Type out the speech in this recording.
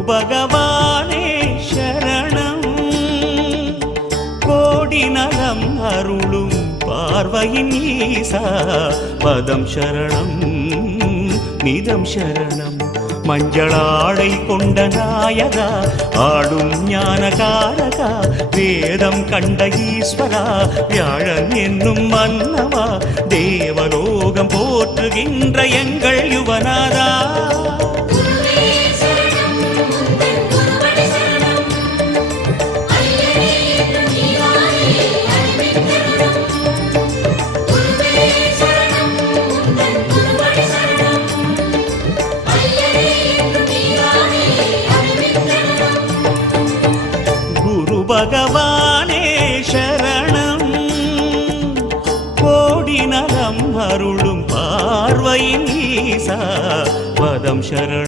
பகவானே சரணம் கோடி நலம் அருளும் பார்வையின் ஈசா பதம் சரணம் நிதம் சரணம் மஞ்சளாடை கொண்ட நாயகா ஆடும் ஞானகாரகா வேதம் கண்ட ஈஸ்வரா வியாழன் என்னும் மன்னவா தேவலோகம் போற்றுகின்ற எங்கள் யுவனாதா பகவானே சரணம் கோடி நலம் அருளும் பார்வையின் ஈசா பதம் சரணம்